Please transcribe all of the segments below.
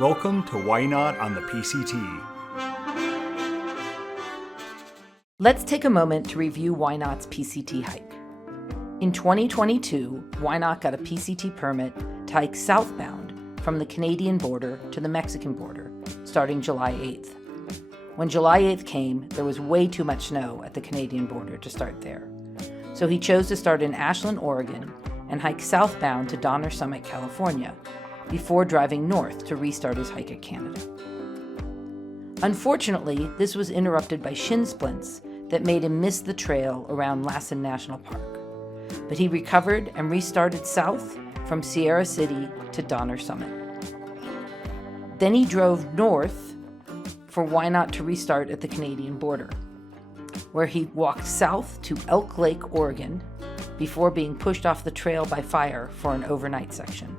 Welcome to Ynot on the PCT. Let's take a moment to review Ynot's PCT hike. In 2022, Ynot got a PCT permit to hike southbound from the Canadian border to the Mexican border, starting July 8th. When July 8th came, there was way too much snow at the Canadian border to start there. So he chose to start in Ashland, Oregon, and hike southbound to Donner Summit, California, before driving north to restart his hike at Canada. Unfortunately, this was interrupted by shin splints that made him miss the trail around Lassen National Park. But he recovered and restarted south from Sierra City to Donner Summit. Then he drove north for Ynot to restart at the Canadian border, where he walked south to Elk Lake, Oregon, before being pushed off the trail by fire for an overnight section.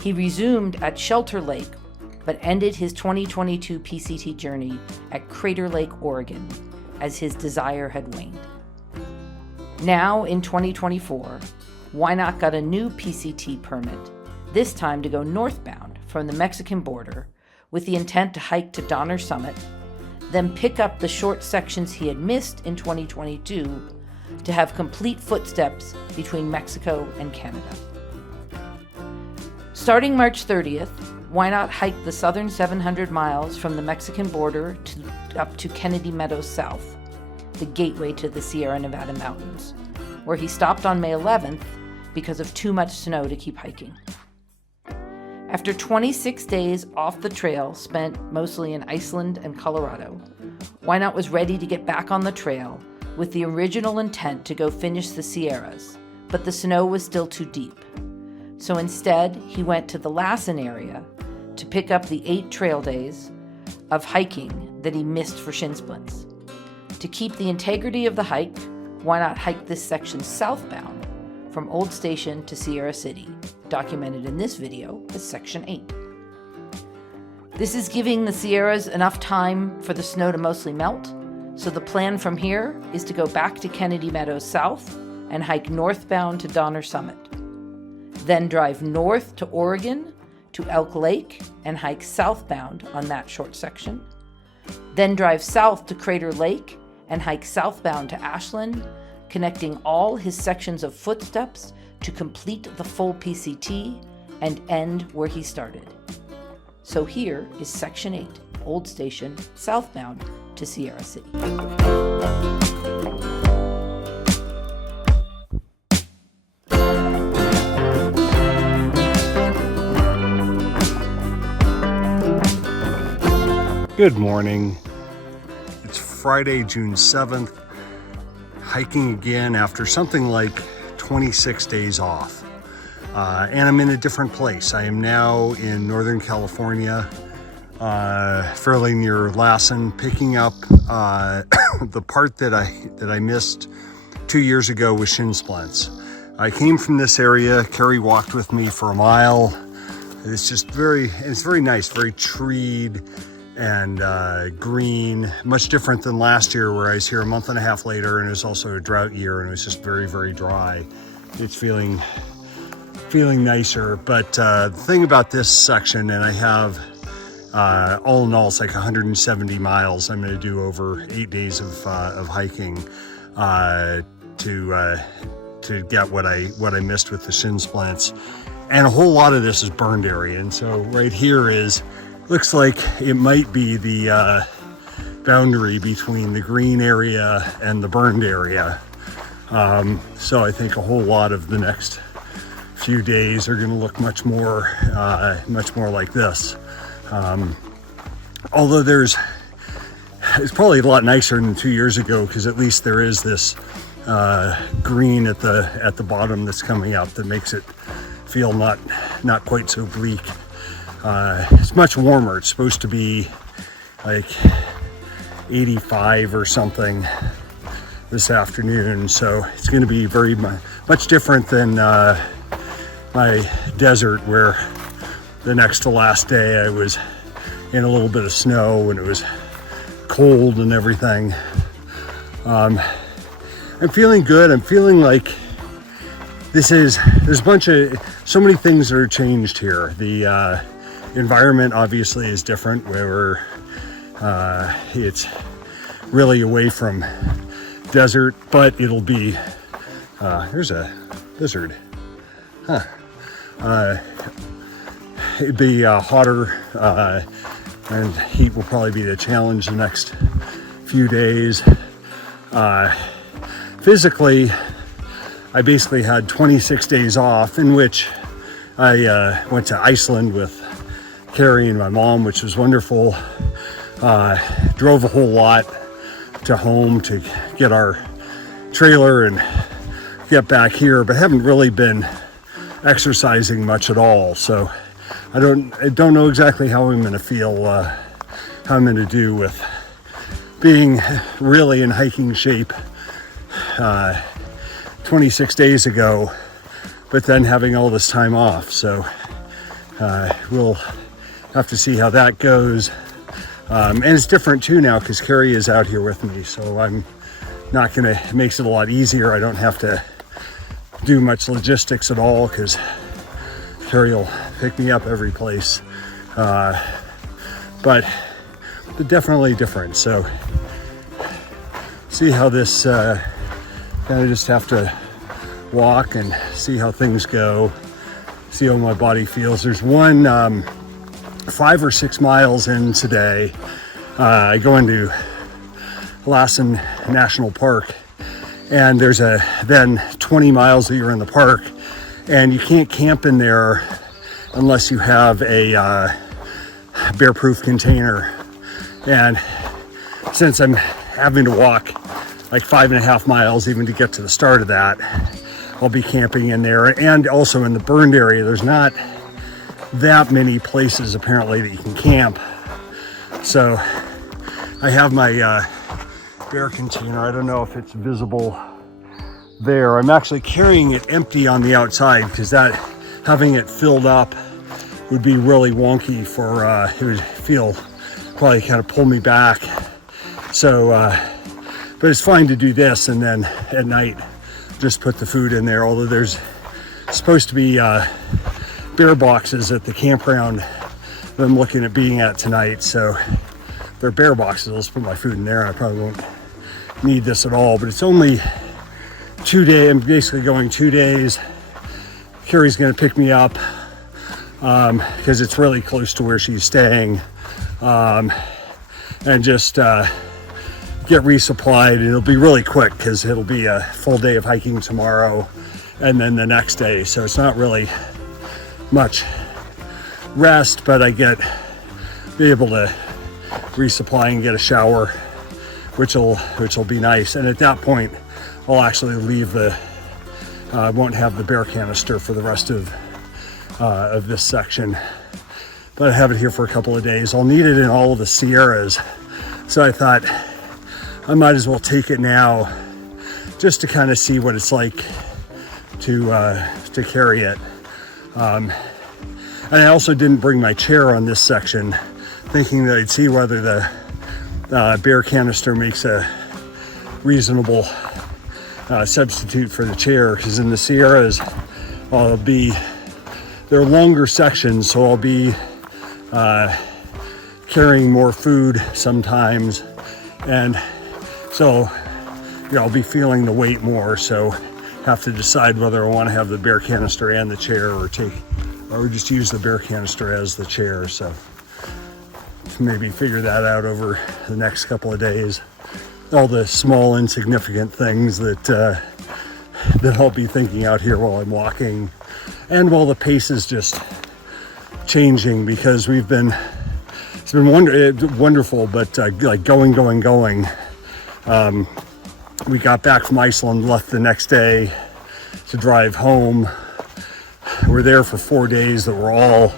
He resumed at Shelter Lake, but ended his 2022 PCT journey at Crater Lake, Oregon, as his desire had waned. Now, in 2024, Ynot got a new PCT permit, this time to go northbound from the Mexican border with the intent to hike to Donner Summit, then pick up the short sections he had missed in 2022 to have complete footsteps between Mexico and Canada. Starting March 30th, Ynot hiked the southern 700 miles from the Mexican border up to Kennedy Meadows South, the gateway to the Sierra Nevada mountains, where he stopped on May 11th because of too much snow to keep hiking. After 26 days off the trail spent mostly in Iceland and Colorado, Ynot was ready to get back on the trail with the original intent to go finish the Sierras, but the snow was still too deep. So instead, he went to the Lassen area to pick up the 8 trail days of hiking that he missed for shin splints. To keep the integrity of the hike, Ynot hiked this section southbound from Old Station to Sierra City, documented in this video as Section 8. This is giving the Sierras enough time for the snow to mostly melt, so the plan from here is to go back to Kennedy Meadows South and hike northbound to Donner Summit. Then drive north to Oregon to Elk Lake and hike southbound on that short section. Then drive south to Crater Lake and hike southbound to Ashland, connecting all his sections of footsteps to complete the full PCT and end where he started. So here is Section 8, Old Station, southbound to Sierra City. Good morning. It's Friday, June 7th. Hiking again after something like 26 days off. And I'm in a different place. I am now in Northern California, fairly near Lassen, picking up the part that I missed 2 years ago with shin splints. I came from this area. Carrie walked with me for a mile. It's very nice, very treed and green, much different than last year where I was here a month and a half later and it was also a drought year and it was just very, very dry. It's feeling nicer, but the thing about this section, and I have all in all it's like 170 miles I'm going to do over 8 days of hiking to get what I missed with the shin splints, and a whole lot of this is burned area. And so right here looks like it might be the boundary between the green area and the burned area. So I think a whole lot of the next few days are going to look much more like this. Although it's probably a lot nicer than 2 years ago because at least there is this green at the bottom that's coming up that makes it feel not quite so bleak. It's much warmer. It's supposed to be like 85 or something this afternoon, so it's going to be very much different than my desert, where the next to last day I was in a little bit of snow and it was cold and everything. I'm feeling good. I'm feeling like there's a bunch of so many things that are changed here. environment obviously is different, where it's really away from desert, but it'll be, there's a lizard, it'd be hotter, and heat will probably be the challenge the next few days. Physically, I basically had 26 days off, in which I went to Iceland with Carrie and my mom, which was wonderful. Drove a whole lot to home to get our trailer and get back here, but haven't really been exercising much at all. So I don't know exactly how I'm going to feel, how I'm going to do with being really in hiking shape 26 days ago, but then having all this time off. So we'll have to see how that goes. And it's different too now because Carrie is out here with me, so I'm not gonna, it makes it a lot easier. I don't have to do much logistics at all because Carrie will pick me up every place. But definitely different. So see how this, kind of just have to walk and see how things go, see how my body feels. There's one 5 or 6 miles in today. I go into Lassen National Park, and there's then 20 miles that you're in the park, and you can't camp in there unless you have a bear-proof container. And since I'm having to walk like 5.5 miles even to get to the start of that, I'll be camping in there. And also in the burned area, there's not that many places apparently that you can camp. So I have my bear container. I don't know if it's visible there. I'm actually carrying it empty on the outside because that, having it filled up would be really wonky for, it would feel, probably kind of pull me back. So, but it's fine to do this, and then at night just put the food in there. Although there's supposed to be bear boxes at the campground that I'm looking at being at tonight. So they're bear boxes. I'll just put my food in there. I probably won't need this at all, but it's only 2 days. I'm basically going 2 days. Carrie's going to pick me up because it's really close to where she's staying, and just get resupplied. It'll be really quick because it'll be a full day of hiking tomorrow and then the next day. So it's not really much rest, but I be able to resupply and get a shower, which will be nice. And at that point, I'll actually leave I won't have the bear canister for the rest of this section, but I have it here for a couple of days. I'll need it in all of the Sierras, so I thought I might as well take it now just to kind of see what it's like to carry it. And I also didn't bring my chair on this section, thinking that I'd see whether the bear canister makes a reasonable substitute for the chair, because in the Sierras they're longer sections, so I'll be carrying more food sometimes, and so I'll be feeling the weight more. So have to decide whether I want to have the bear canister and the chair, or just use the bear canister as the chair. So maybe figure that out over the next couple of days. All the small insignificant things that I'll be thinking out here while I'm walking, and while the pace is just changing, because it's been wonderful, but like going. We got back from Iceland, left the next day to drive home. We're there for 4 days that were all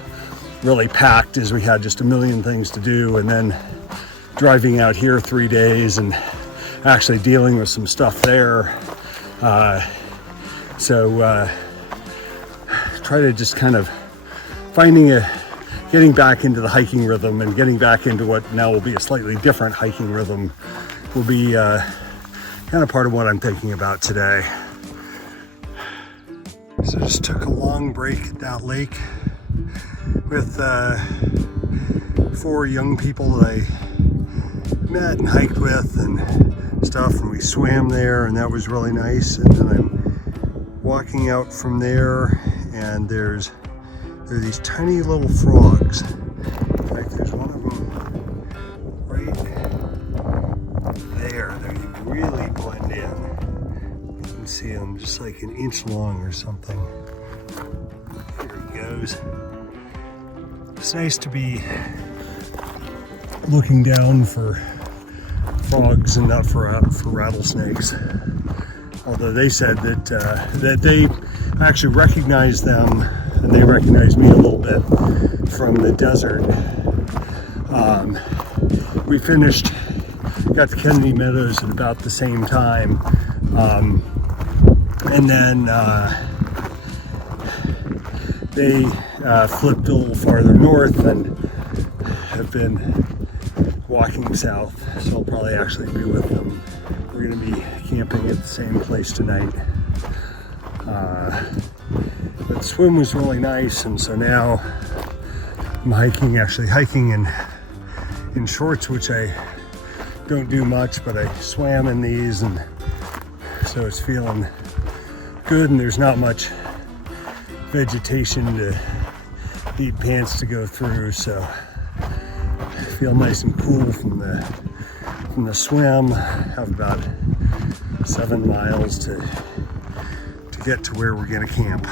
really packed, as we had just a million things to do, and then driving out here 3 days and actually dealing with some stuff there. So try to just kind of getting back into the hiking rhythm, and getting back into what now will be a slightly different hiking rhythm will be kind of part of what I'm thinking about today. So I just took a long break at that lake. with 4 young people that I met and hiked with and stuff, and we swam there, and that was really nice. And then I'm walking out from there, and there are these tiny little frogs. In fact, there's one of them right there. They really blend in. You can see them just like an inch long or something. Here he goes. It's nice to be looking down for frogs and not for rattlesnakes. Although they said that they actually recognize them, and they recognize me a little bit from the desert. We got to Kennedy Meadows at about the same time, and then they flipped a little farther north and have been walking south, so I'll probably actually be with them. We're going to be camping at the same place tonight. But the swim was really nice, and so now I'm hiking in shorts, which I don't do much, but I swam in these, and so it's feeling good, and there's not much vegetation to need pants to go through, so I feel nice and cool from the swim. Have about 7 miles to get to where we're gonna camp.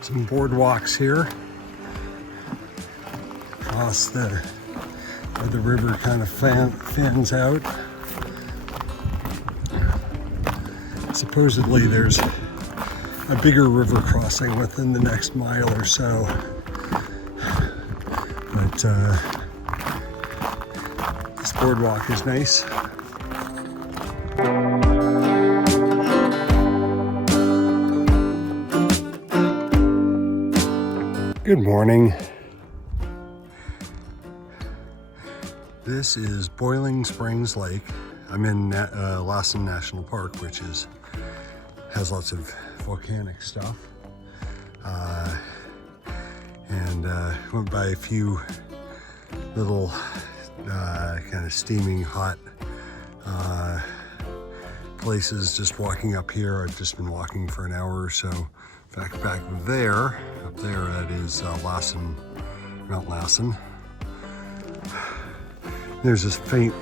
Some boardwalks here across where the river kind of fans out. Supposedly there's a bigger river crossing within the next mile or so, but this boardwalk is nice. Good morning. This is Boiling Springs Lake. I'm in Lassen National Park, which has lots of volcanic stuff. And went by a few little kind of steaming hot places just walking up here. I've just been walking for an hour or so. In fact, back there, up there, that is Lassen, Mount Lassen. There's this faint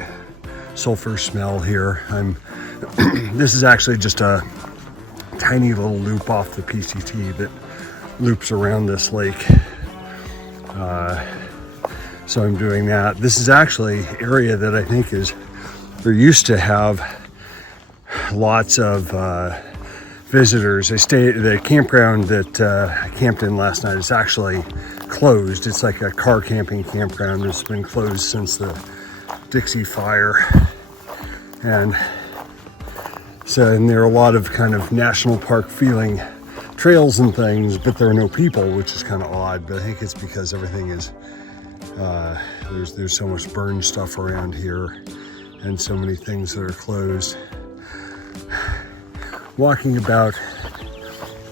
sulfur smell here. This is actually just a tiny little loop off the PCT that loops around this lake. So I'm doing that. This is actually area that I think they used to have lots of visitors. The campground that I camped in last night is actually closed. It's like a car camping campground. It's been closed since the Dixie Fire. And there are a lot of kind of national park feeling trails and things, but there are no people, which is kind of odd. But I think it's because everything is, there's so much burned stuff around here and so many things that are closed. Walking about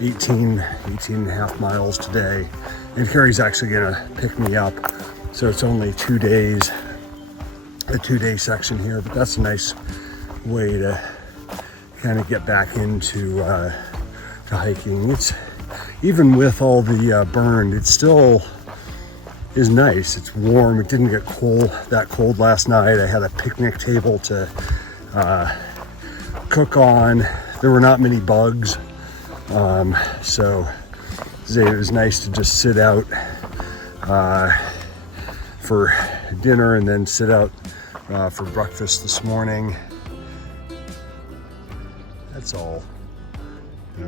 18 and a half miles today, and Carrie's actually gonna pick me up. So it's only 2 days, a 2-day section here, but that's a nice way to kind of get back into to hiking. It's even with all the burn, it still is nice. It's warm. It didn't get that cold last night. I had a picnic table to cook on. There were not many bugs, so it was nice to just sit out for dinner and then sit out for breakfast this morning. That's all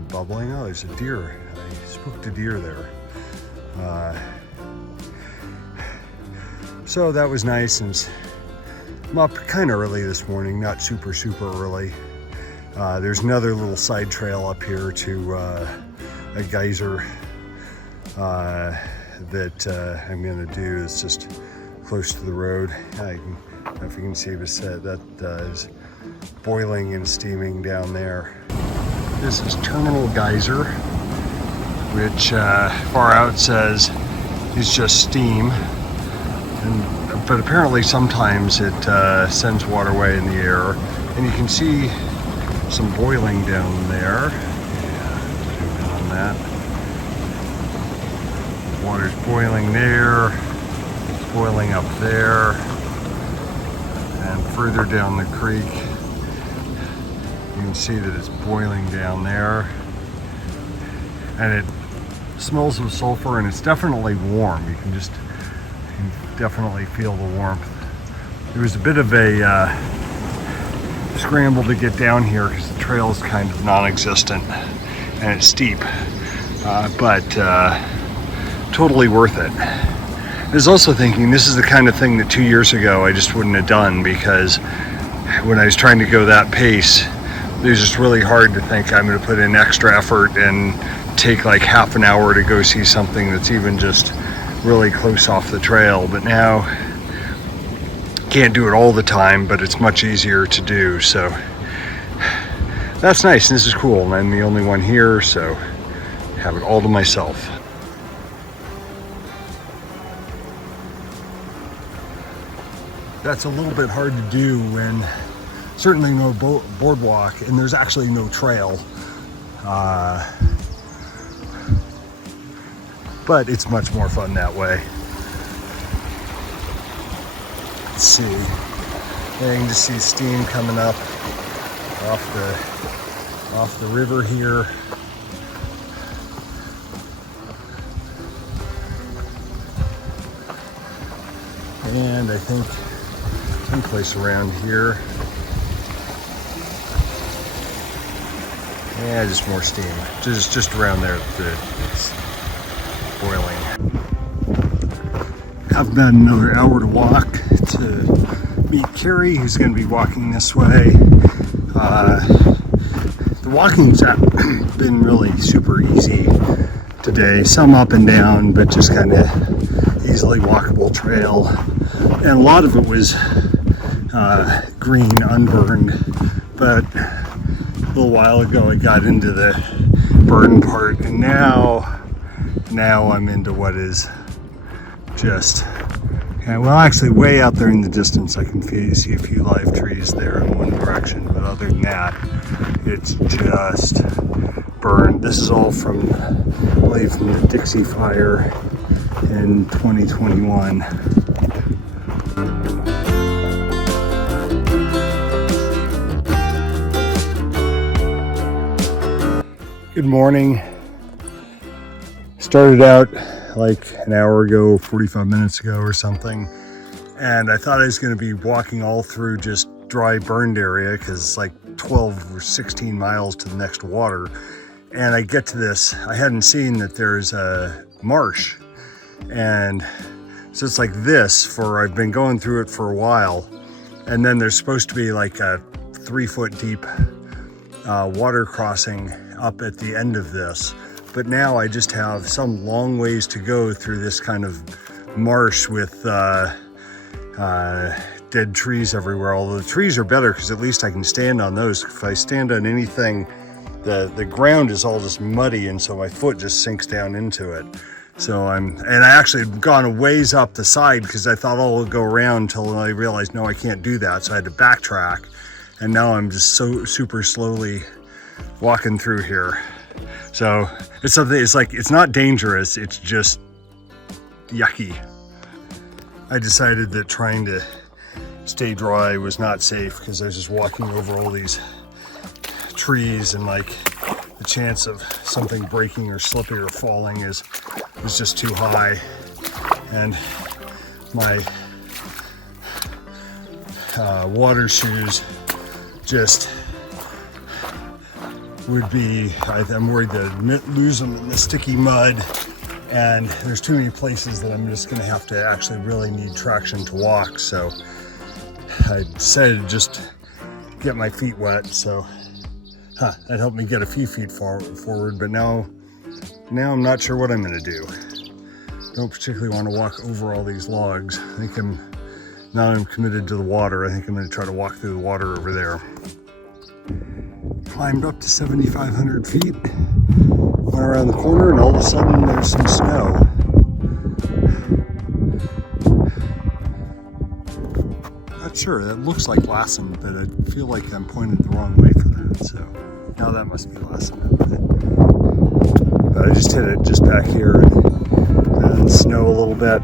bubbling. Oh, there's a deer. I spooked a deer there. So that was nice, and I'm up kind of early this morning, not super early. There's another little side trail up here to a geyser that I'm gonna do. It's just close to the road. I don't know if you can see that is boiling and steaming down there. This is Terminal Geyser. which far out says is just steam. But apparently sometimes it sends water away in the air, and you can see some boiling down there. Yeah, zoom in on that. Water's boiling there, it's boiling up there, and further down the creek you can see that it's boiling down there, and it smells of sulfur, and it's definitely warm. You can definitely feel the warmth. It was a bit of a scramble to get down here because the trail is kind of non-existent and it's steep, but totally worth it. I was also thinking this is the kind of thing that 2 years ago I just wouldn't have done, because when I was trying to go that pace, it was just really hard to think I'm going to put in extra effort and take like half an hour to go see something that's even just really close off the trail. But now can't do it all the time, but it's much easier to do, so that's nice. This is cool, and I'm the only one here, so I have it all to myself. That's a little bit hard to do when certainly no boardwalk and there's actually no trail, but it's much more fun that way. Let's see, yeah, you can just see steam coming up off the river here. And I think someplace around here, yeah, just more steam, just around there. It's boiling. Have about another hour to walk to meet Carrie, who's going to be walking this way. The walking's been really super easy today. Some up and down, but just kind of easily walkable trail. And a lot of it was green, unburned, but a little while ago I got into the burned part, and now I'm into what is just, well, actually way out there in the distance I can see a few live trees there in one direction, but other than that it's just burned. This is all from, I believe, from the Dixie fire in 2021. Good morning. Started out like an hour ago, 45 minutes ago or something, and I thought I was going to be walking all through just dry burned area because it's like 12 or 16 miles to the next water, and I get to this, I hadn't seen that there's a marsh, and so it's like this I've been going through it for a while, and then there's supposed to be like a 3-foot deep water crossing up at the end of this, but now I just have some long ways to go through this kind of marsh with dead trees everywhere. Although the trees are better because at least I can stand on those. If I stand on anything, the ground is all just muddy, and so my foot just sinks down into it. So I actually had gone a ways up the side because I thought, oh, I'll go around until I realized, no, I can't do that. So I had to backtrack, and now I'm just so super slowly walking through here. So it's something, it's like, it's not dangerous, it's just yucky. I decided that trying to stay dry was not safe because I was just walking over all these trees, and like the chance of something breaking or slipping or falling was just too high. And my water shoes just would be, I'm worried that I'd lose them in the sticky mud, and there's too many places that I'm just gonna have to actually really need traction to walk. So I decided to just get my feet wet, so that helped me get a few feet forward, but now I'm not sure what I'm gonna do. Don't particularly want to walk over all these logs. I think now I'm committed to the water. I think I'm gonna try to walk through the water over there. Climbed up to 7,500 feet. Went around the corner and all of a sudden there's some snow. Not sure, that looks like Lassen, but I feel like I'm pointed the wrong way for that, so now that must be Lassen. But I just hit it just back here and snow a little bit.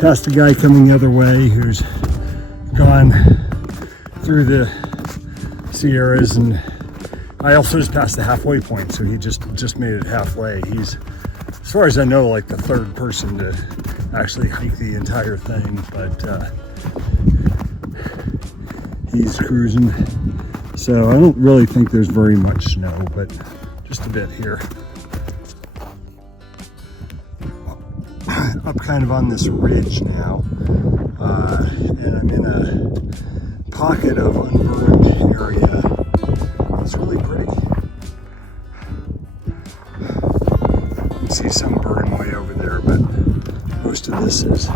Passed a guy coming the other way who's gone through the Sierras, and I also just passed the halfway point, so he just made it halfway. He's, as far as I know, like the third person to actually hike the entire thing, but he's cruising. So I don't really think there's very much snow, but just a bit here. Up kind of on this ridge now, and I'm in a pocket of unburned area. It's really pretty. You can see some burn way over there, but most of this is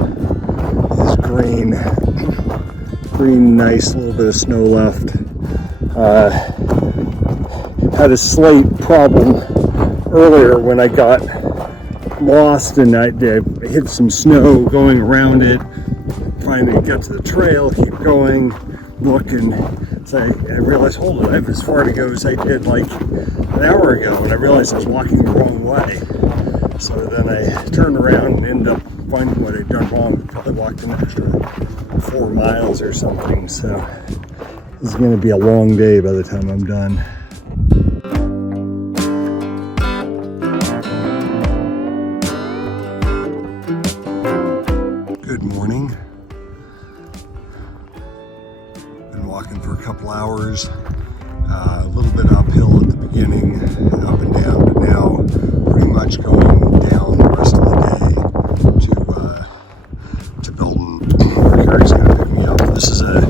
green, nice, little bit of snow left. Had a slight problem earlier when I got lost and I hit some snow going around it, trying to get to the trail, keep going, look, and so I realized, hold it, I have as far to go as I did like an hour ago, and I realized I was walking the wrong way. So then I turned around and ended up finding what I'd done wrong. Probably walked an extra 4 miles or something, so this is going to be a long day by the time I'm done. Good morning. Been walking for a couple hours, a little bit uphill at the beginning, up and down, but now pretty much going down the rest of the day to Belden. Carrie's going to pick me up. This is an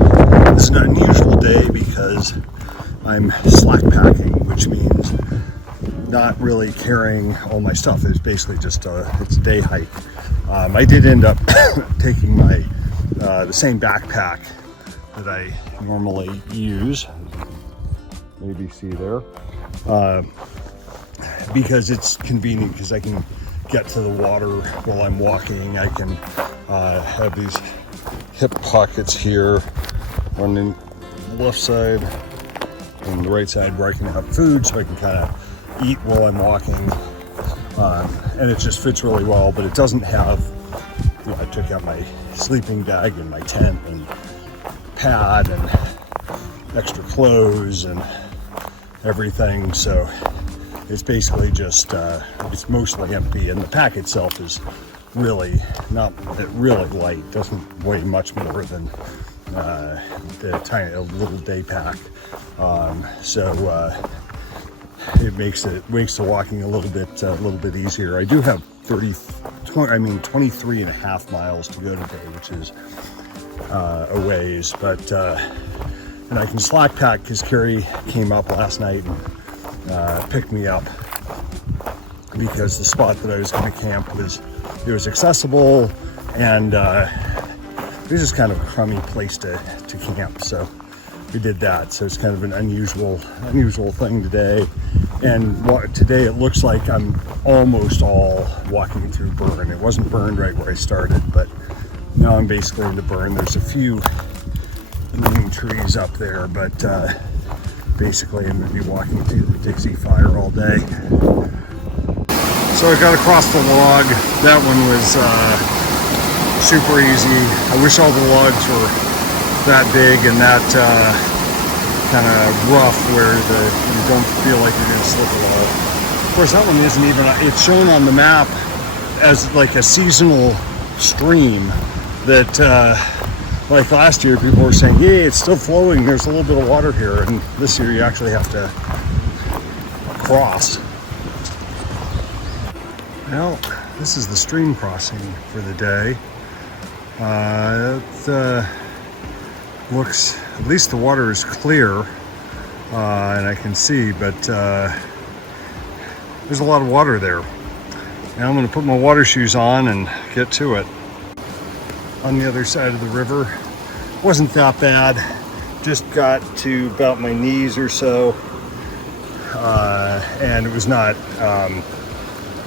unusual day because I'm slack packing, which means not really carrying all my stuff. It's basically just it's a day hike. I did end up taking my the same backpack that I normally use. Maybe see there, because it's convenient because I can get to the water while I'm walking. I can have these hip pockets here on the left side and the right side where I can have food, so I can kind of eat while I'm walking, and it just fits really well. But it doesn't have, you know, I took out my sleeping bag and my tent and pad and extra clothes and everything, so it's basically just it's mostly empty, and the pack itself is really not really light. Doesn't weigh much more than the tiny little day pack, so it makes the walking a little bit easier. I do have 23 and a half miles to go today, which is a ways, but and I can slack pack because Carrie came up last night and picked me up because the spot that I was going to camp was accessible, and it was just kind of a crummy place to camp, so we did that. So it's kind of an unusual thing today, and today it looks like I'm almost all walking through burn. It wasn't burned right where I started, but now I'm basically in the burn. There's a few leaning trees up there, but basically I'm going to be walking through the Dixie Fire all day. So I got across the log. That one was super easy. I wish all the logs were that big and that kind of rough where you don't feel like you're going to slip at all. Of course, that one isn't even, it's shown on the map as like a seasonal stream that like last year people were saying, yeah, it's still flowing, there's a little bit of water here, and this year you actually have to cross. Well, this is the stream crossing for the day. It looks, at least the water is clear, and I can see, but there's a lot of water there. Now I'm going to put my water shoes on and get to it. On the other side of the river, wasn't that bad. Just got to about my knees or so. and it was not,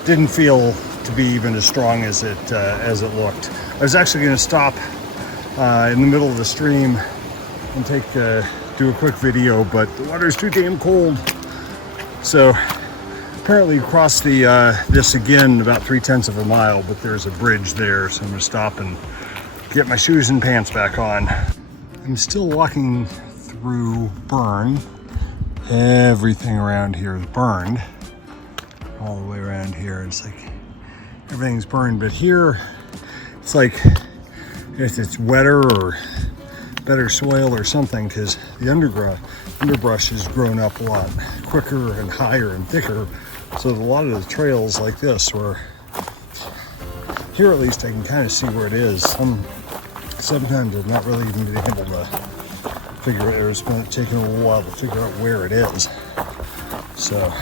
didn't feel to be even as strong as it looked. I was actually going to stop in the middle of the stream and do a quick video, but the water's too damn cold. So apparently across this again about 3/10 of a mile, but there's a bridge there, so I'm going to stop and get my shoes and pants back on. I'm still walking through burn. Everything around here is burned. All the way around here, it's like everything's burned, but here it's like if it's wetter or better soil or something, because the underbrush has grown up a lot quicker and higher and thicker. So a lot of the trails like this, where here at least I can kind of see where it is. Sometimes I've not really even been able to figure it out. It's been taking a little while to figure out where it is. So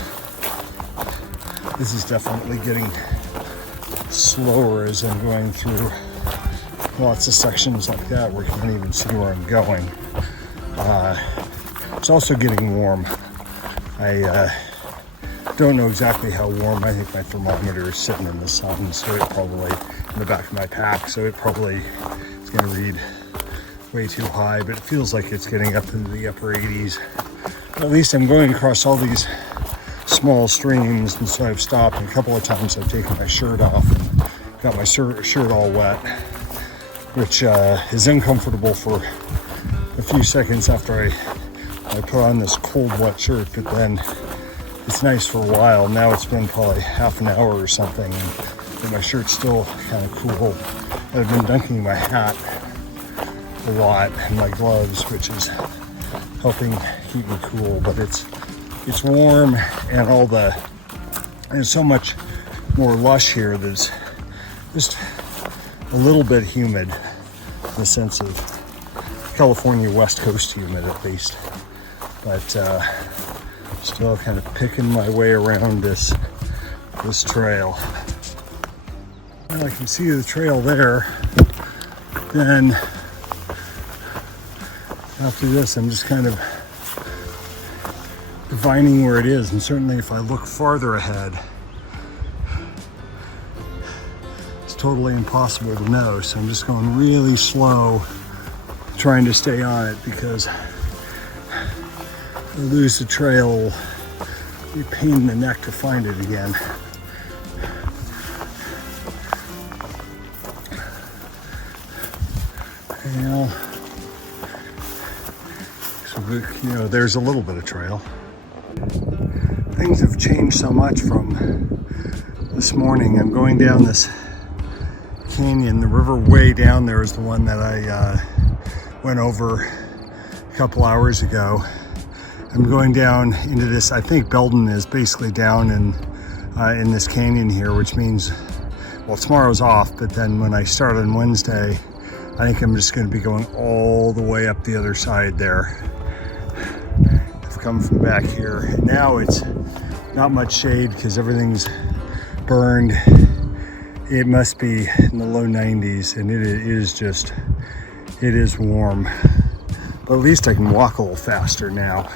this is definitely getting slower as I'm going through lots of sections like that where you can't even see where I'm going. It's also getting warm. I don't know exactly how warm. I think my thermometer is sitting in the sun, so it probably in the back of my pack, so it probably is going to read way too high, but it feels like it's getting up into the upper 80s. At least I'm going across all these small streams, and so I've stopped, and a couple of times I've taken my shirt off and got my shirt all wet, which is uncomfortable for a few seconds after I put on this cold wet shirt, but then it's nice for a while. Now it's been probably half an hour or something, and my shirt's still kind of cool. I've been dunking my hat a lot and my gloves, which is helping keep me cool, but it's warm, and there's so much more lush here that's just a little bit humid, in the sense of California West Coast humid at least, but still kind of picking my way around this trail. And I can see the trail there. Then after this, I'm just kind of divining where it is, and certainly if I look farther ahead, it's totally impossible to know. So I'm just going really slow, trying to stay on it, because if I lose the trail, it'll be a pain in the neck to find it again. So, there's a little bit of trail. Things have changed so much from this morning. I'm going down this canyon. The river way down there is the one that I went over a couple hours ago. I'm going down into this. I think Belden is basically down in this canyon here, which means, well, tomorrow's off, but then when I start on Wednesday, I think I'm just going to be going all the way up the other side there. I've come from back here, and now it's not much shade because everything's burned. It must be in the low 90s, and it is warm. But at least I can walk a little faster now.